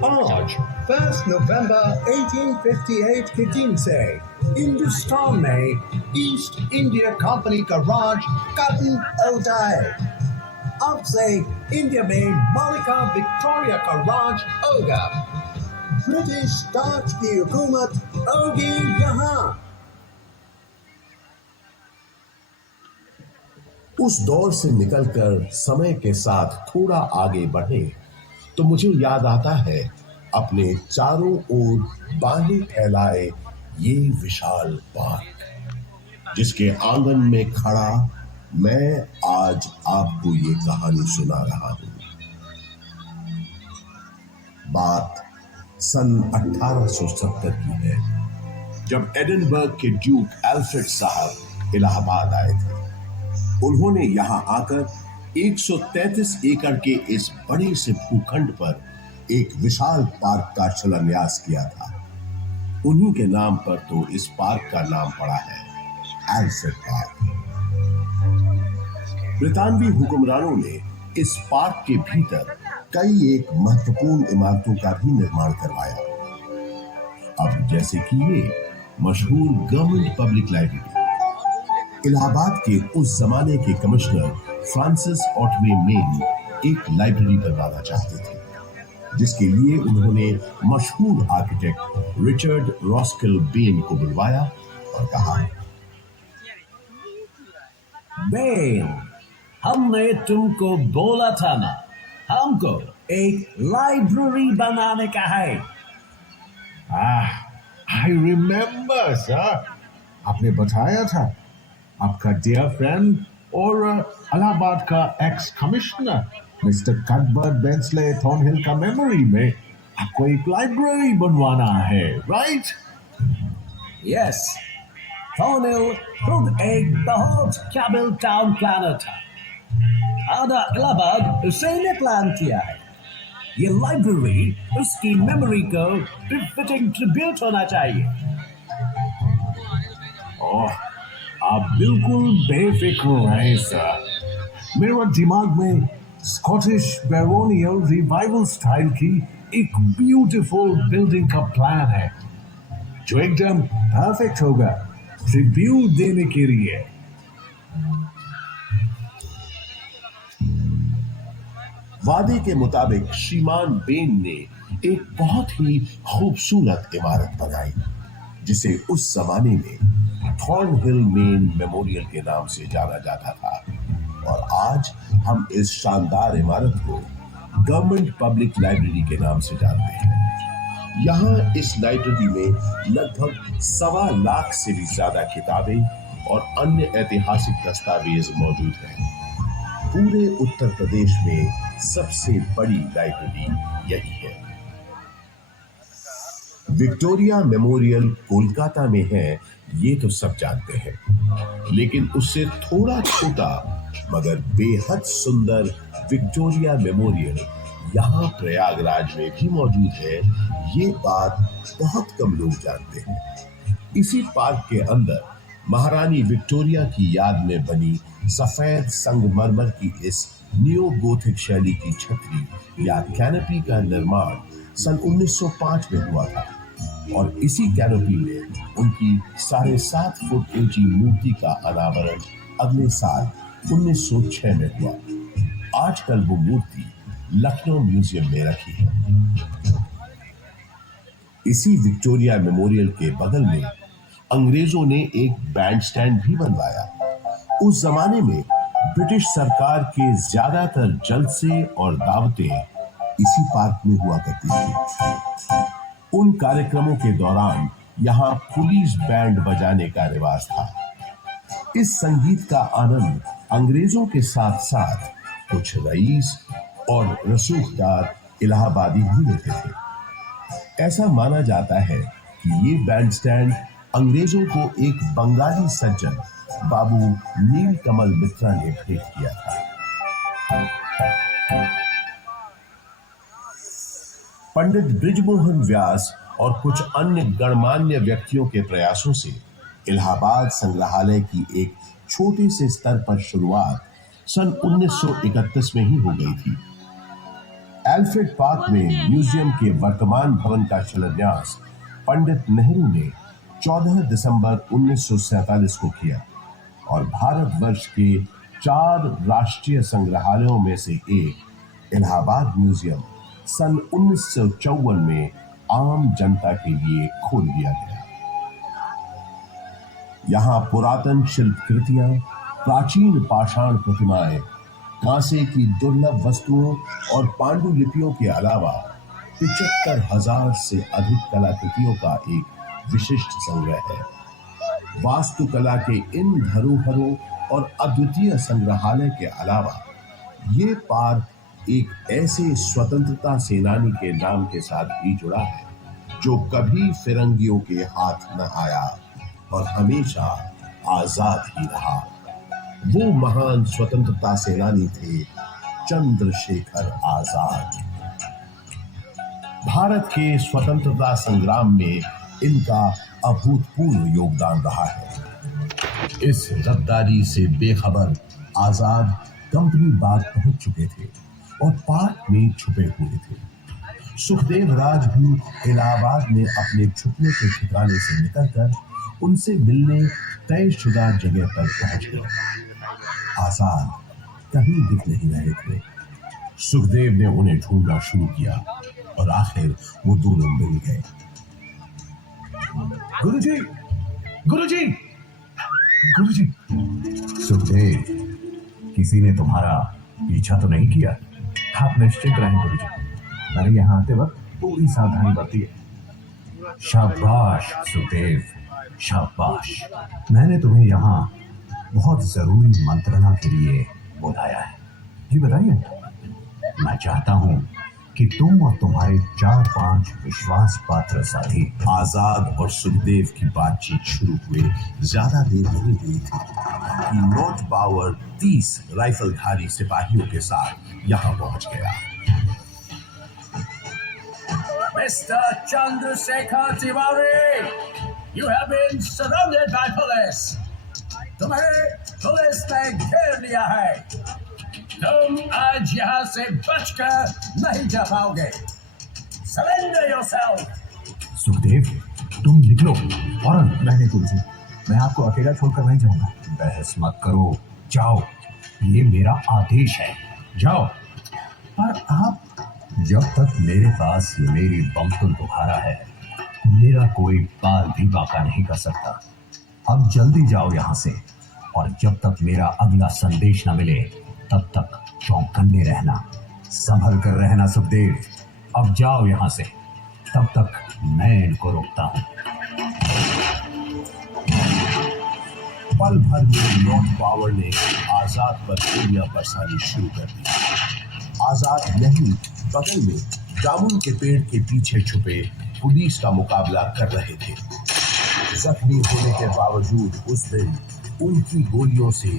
आज 1 नवंबर 1858 के दिन से हिंदुस्तान में ईस्ट इंडिया कंपनी का राज खत्म होता है। अब से इंडिया में मलिका विक्टोरिया का राज होगा। ब्रिटिश ताज की हुकूमत होगी यहाँ। उस दौर से निकलकर समय के साथ थोड़ा आगे बढ़े तो मुझे याद आता है अपने चारों ओर बाहें फैलाए ये विशाल पार्क, जिसके आंगन में खड़ा मैं आज आपको ये कहानी सुना रहा हूं। बात सन 1870 की है, जब एडिनबर्ग के ड्यूक एल्फ्रेड साहब इलाहाबाद आए थे। उन्होंने यहां आकर 133 एकड़ के इस बड़े से भूखंड पर एक विशाल पार्क का शिलान्यास किया था। उन्हीं के नाम पर तो इस पार्क का नाम पड़ा है, एल्फ्रेड पार्क। ब्रितानवी हुक्मरानों ने इस पार्क के भीतर कई एक महत्वपूर्ण इमारतों का भी निर्माण करवाया। अब जैसे कि ये मशहूर गवर्नमेंट पब्लिक लाइब्रेरी। इलाहाबाद के उस जमाने के कमिश्नर फ्रांसिस ऑटवे मेन एक लाइब्रेरी बनवाना चाहते थे, जिसके लिए उन्होंने मशहूर आर्किटेक्ट रिचर्ड रॉस्किल बेन को बुलवाया और कहा, बेन, हमने तुमको बोला था ना, हमको एक लाइब्रेरी बनाने का है। आई रिमेम्बर सर, आपने बताया था आपका डियर फ्रेंड और इलाहाबाद का एक्स कमिश्नर मिस्टर कटबर्ट बेंसले थॉर्नहिल का मेमोरी में आपको एक लाइब्रेरी बनवाना है, राइट? यस, थॉर्नहिल खुद एक बहुत काबिल टाउन प्लानर था। आधा इलाहाबाद उसी ने प्लान किया है। ये लाइब्रेरी उसकी मेमोरी को फिटिंग ट्रिब्यूट होना चाहिए। ओह, आप बिल्कुल बेफिक्र रहें सर। मेरे दिमाग में स्कॉटिश बैरोनियल रिवाइवल स्टाइल की एक ब्यूटीफुल बिल्डिंग का प्लान है, जो एकदम परफेक्ट होगा ट्रिब्यूट देने के लिए। वादे के मुताबिक श्रीमान बेन ने एक बहुत ही खूबसूरत इमारत बनाई, जिसे उस जमाने में थॉर्नहिल मेन मेमोरियल के नाम से जाना जाता था। और आज हम इस शानदार इमारत को गवर्नमेंट पब्लिक लाइब्रेरी के नाम से जानते हैं। यहाँ इस लाइब्रेरी में लगभग 1.25 लाख से भी ज्यादा किताबें और अन्य ऐतिहासिक दस्तावेज मौजूद हैं। पूरे उत्तर प्रदेश में सबसे बड़ी लाइब्रेरी यही है। विक्टोरिया मेमोरियल कोलकाता में है, ये तो सब जानते हैं, लेकिन उससे थोड़ा छोटा मगर बेहद सुंदर विक्टोरिया मेमोरियल यहाँ प्रयागराज में भी मौजूद है। ये बात बहुत कम लोग जानते हैं। इसी पार्क के अंदर महारानी विक्टोरिया की याद में बनी सफेद संगमरमर की इस नियो गोथिक शैली की छतरी या कैनोपी का निर्माण सन 1905 में हुआ था, और इसी कैनोपी में उनकी 7.5 फुट ऊंची मूर्ति का अनावरण अगले साल 1906 में हुआ। आजकल वो मूर्ति लखनऊ म्यूजियम में रखी है। इसी विक्टोरिया मेमोरियल के बगल में अंग्रेजों ने एक बैंड स्टैंड भी बनवाया। उस जमाने में ब्रिटिश सरकार के ज्यादातर जलसे और दावतें इसी पार्क में हुआ करती थी। उन कार्यक्रमों के दौरान यहाँ पुलिस बैंड बजाने का रिवाज था। इस संगीत का आनंद अंग्रेजों के साथ साथ कुछ रईस और रसूखदार इलाहाबादी भी लेते थे। ऐसा माना जाता है कि ये बैंड स्टैंड अंग्रेजों को एक बंगाली सज्जन बाबू नील कमल मित्रा ने भेंट किया था। पंडित बृजमोहन व्यास और कुछ अन्य गणमान्य व्यक्तियों के प्रयासों से इलाहाबाद संग्रहालय की एक छोटे से स्तर पर शुरुआत सन 1931 में ही हो गई थी। एल्फ्रेड पार्क में म्यूजियम के वर्तमान भवन का शिलान्यास पंडित नेहरू ने 14 दिसंबर 1947 को किया और भारतवर्ष के 4 राष्ट्रीय संग्रहालयों में से एक इलाहाबाद म्यूजियम सन 1954 में आम जनता के लिए खोल दिया गया। यहां पुरातन शिल्पकृतियां, प्राचीन पाषाण प्रतिमाएं, कांसे की दुर्लभ वस्तुओं और पांडुलिपियों के अलावा 75,000 से अधिक कलाकृतियों का एक विशिष्ट संग्रह है। वास्तुकला के इन धरोहरों और अद्वितीय संग्रहालय के अलावा ये पार्क एक ऐसे स्वतंत्रता सेनानी के नाम के साथ भी जुड़ा है जो कभी फिरंगियों के हाथ न आया और हमेशा आजाद ही रहा। वो महान स्वतंत्रता सेनानी थे चंद्रशेखर आजाद। भारत के स्वतंत्रता संग्राम में इनका अभूतपूर्व योगदान रहा है। इस गद्दारी से बेखबर आजाद कंपनी बाग पहुंच चुके थे और पार्क में छुपे हुए थे। सुखदेव राज भी इलाहाबाद में अपने छुपने के ठिकाने से निकलकर उनसे मिलने तयशुदा जगह पर पहुंच गए। आजाद कहीं दिख नहीं रहे थे। सुखदेव ने उन्हें ढूंढना शुरू किया और आखिर वो दोनों मिल गए। गुरुजी, गुरुजी, गुरुजी। सुखदेव, किसी ने तुम्हारा पीछा तो नहीं किया? आप निश्चिंत रहें गुरुजी, मैंने यहाँ आते वक्त पूरी सावधानी बरती है। शाबाश सुखदेव, शाबाश। मैंने तुम्हें यहाँ बहुत जरूरी मंत्रणा के लिए बुलाया है। जी बताइए। मैं चाहता हूँ कि तुम और तुम्हारे 4-5 विश्वास पात्र साथी। आजाद और सुखदेव की बातचीत शुरू हुए ज्यादा देर नहीं हुई थी कि नॉर्थ पावर 30 राइफलधारी सिपाहियों के साथ यहाँ पहुंच गया। Mr. Chandrasekhar Tiwari, you have been surrounded by police. तुम्हें पुलिस ने घेर लिया है। तुम आज यहाँ से बचकर नहीं जा पाओगे। Surrender yourself. सुखदेव, तुम निकलो और रहने गुरुजी, मैं आपको अकेला छोड़कर नहीं जाऊंगा। बहस मत करो, जाओ, ये मेरा आदेश है, जाओ। पर आप, जब तक मेरे पास ये मेरी बमतुल बुखारा है, मेरा कोई बाल भी बाका नहीं कर सकता। अब जल्दी जाओ यहाँ से, और जब तक मेरा अगला संदेश न मिले तब तक चौकन्ने रहना, संभल कर रहना सुखदेव। अब जाओ यहाँ से, तब तक मैं इनको रोकता हूँ। पल भर में नॉर्थ पावर ने आजाद पर गोलियां बरसानी शुरू कर दी। आजाद यहीं बगल में जामुन के पेड़ के पीछे छुपे पुलिस का मुकाबला कर रहे थे। जख्मी होने के बावजूद उस दिन उनकी गोलियों से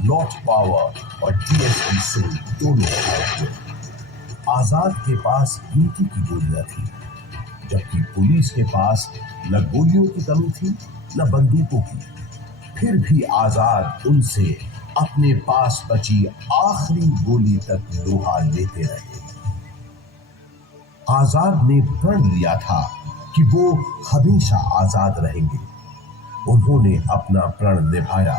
नॉर्थ पावर और डीएसपी सिंह दोनों घायल हुए। आजाद के पास गिनती की गोलियां थी, जबकि पुलिस के पास न गोलियों की कमी थी न बंदूकों की। फिर भी आजाद उनसे अपने पास बची आखिरी गोली तक लोहा लेते रहे। आजाद ने प्रण लिया था कि वो हमेशा आजाद रहेंगे। उन्होंने अपना प्रण निभाया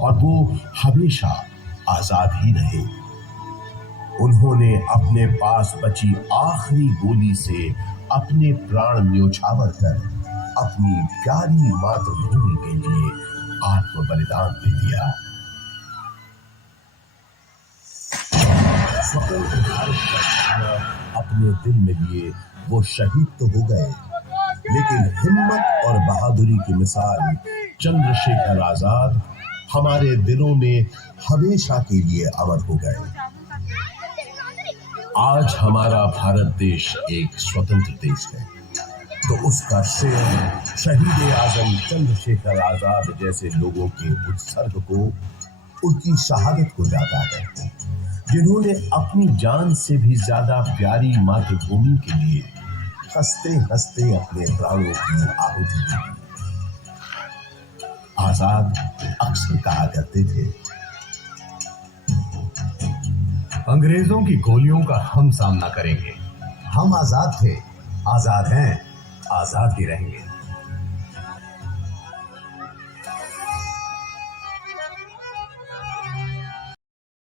और वो हमेशा आजाद ही रहे। उन्होंने अपने पास बची आखिरी गोली से अपने प्राण न्योछावर कर अपनी प्यारी मातृभूमि के लिए आत्म बलिदान दे दिया। स्वतंत्र भारत का सपना अपने दिल में लिए वो शहीद तो हो गए, लेकिन हिम्मत और बहादुरी की मिसाल चंद्रशेखर आजाद हमारे दिलों में हमेशा के लिए अमर हो गए। आज हमारा भारत देश एक स्वतंत्र देश है, तो उसका श्रेय शहीद आजम चंद्रशेखर आजाद जैसे लोगों के उत्सर्ग को, उनकी शहादत को जाता है, जिन्होंने अपनी जान से भी ज्यादा प्यारी मातृभूमि के लिए हंसते हंसते अपने प्राणों की आहुति दी। आजाद अक्सर कहा करते थे, अंग्रेजों की गोलियों का हम सामना करेंगे। हम आजाद थे, आजाद हैं, आजाद ही रहेंगे।